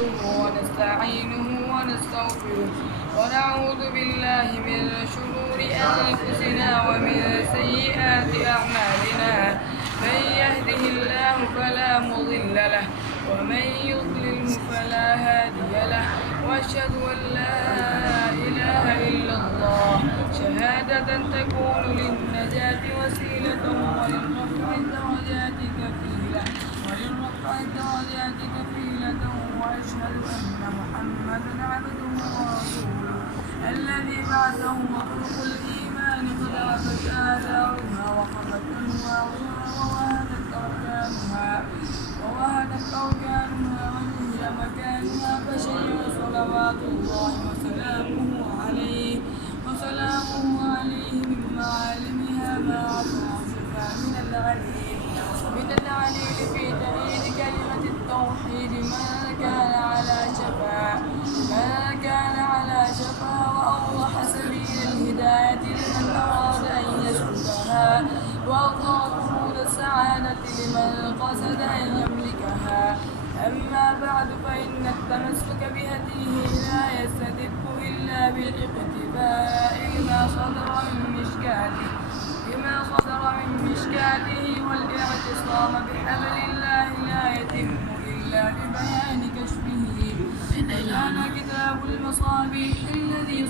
نحمده ونستعينه ونستغفره ونعوذ بالله من شرور أنفسنا ومن سيئات أعمالنا. من يهده الله فلا مضل له ومن يضلل فلا هادي له. وأشهد أن لا إله إلا الله شهادة تكون للنجاة وسيلة وللرفع الدرجات كفيلة وأشهد أن محمدا عبده ورسوله الذي بعثه وخلق الإيمان قد عبت آثارها وخفت أنوارها ووهنت أركانها وهي مكانها فشيع صلوات الله وسلامه عليه من معالمها ما عرفها من العليل في تأييد كلمة التوحيد. ما كان على شفا وأوضح سبيل الهداية لمن أراد أن يسلكها وأظهر كنوز السعادة لمن قصد أن يملكها. أما بعد فإن التمسك بهديه لا يستتب إلا بالاقتفاء لما صدر من مشكاته والاعتصام بحبل الله لا يتم إلا ببيان كشفه. كان كتاب المصابيح الذي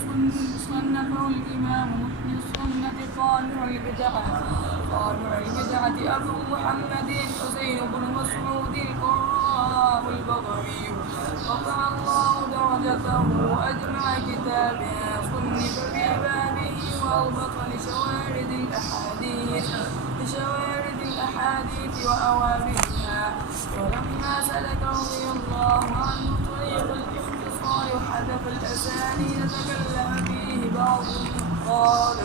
صنفه الإمام محيي السنة قانع البدعة أبو محمد حسين بن مسعود القراء البغوي رفع الله درجته أجمع كتاب صنف في بابه وأوبق لشوارد الأحاديث وأوابرها. ولما سلك رضي الله عنه طريق الاختصار وحذف الأسانيد تكلم فيه بعض النقاد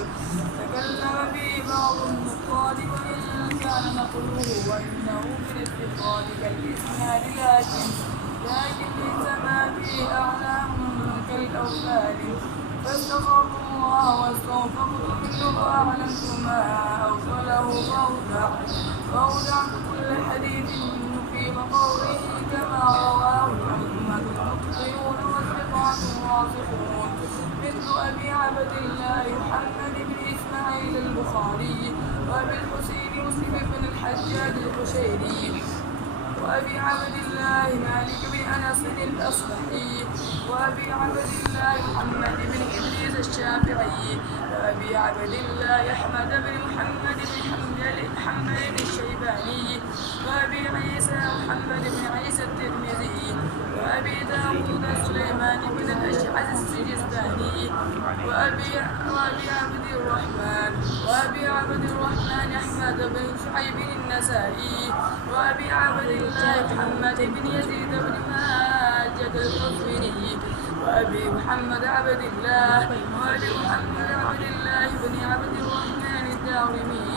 وإن كان نقله وإنه في الافتقاد كالإسناد لكن ليس ما فيه أعلام كالأوثان. فاستغفرت الله واستغفرت منه وأعلمت ما أوصله فأودعت كل حديث في قوله كما رواه الأئمة المتقنون والثقات الراسخون مثل أبي عبد الله محمد بن إسماعيل البخاري وأبي الحسين مسلم بن الحجاج القشيري وأبي عبد الله مالك بن أنس الأصبحي وأبي عبد الله محمد بن إدريس الشافعي وأبي عبد الله أحمد بن محمد بن حنبل الشيباني وأبي عيسى محمد بن عيسى الترمذي وأبي داود سليمان بن الأشعث السجستاني وأبي عبد الرحمن أحمد بن شعيب النسائي وأبي عبد الله محمد بن يزيد بن ماجد القزويني وأبي محمد عبد الله بن عبد الرحمن الدارمي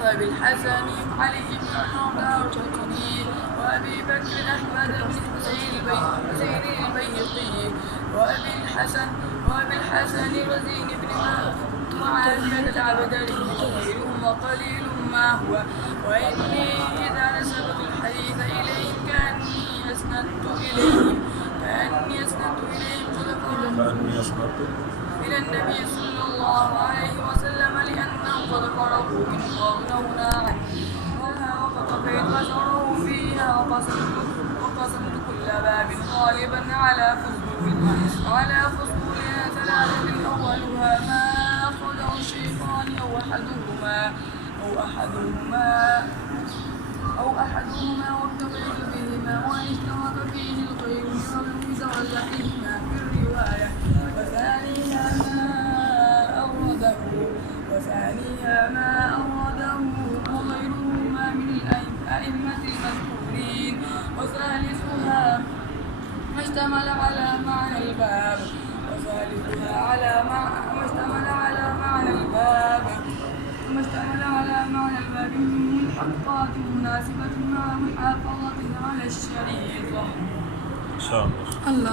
وأبي الحسن علي بن عمر الشيخاني وأبي بكر أحمد بن حسين البيهقي وأبي الحسن رزين بن معاوية العبدلي وقليل ما هو. وإني إذا نسبت الحديث إليهم كأني أسندت إليهم إلى النبي صلى الله عليه وسلم لأنهم قد قربوا من قولنا عنه وقفيت وشروا فيها وقسمت كل باب غالبا على فصولها ثلاثة أولها ما أخذه الشيطان أو أحدهما والتقييد بهما وإن اشترك فيه الخير بدرجتهما في الرواية. وثانيها ما أورده وغيرهما من الأئمة المذكورين. وثالثها ما اشتمل على معنى الباب من ملحقات مناسبة مع محافظة على الشريعة. إن شاء الله.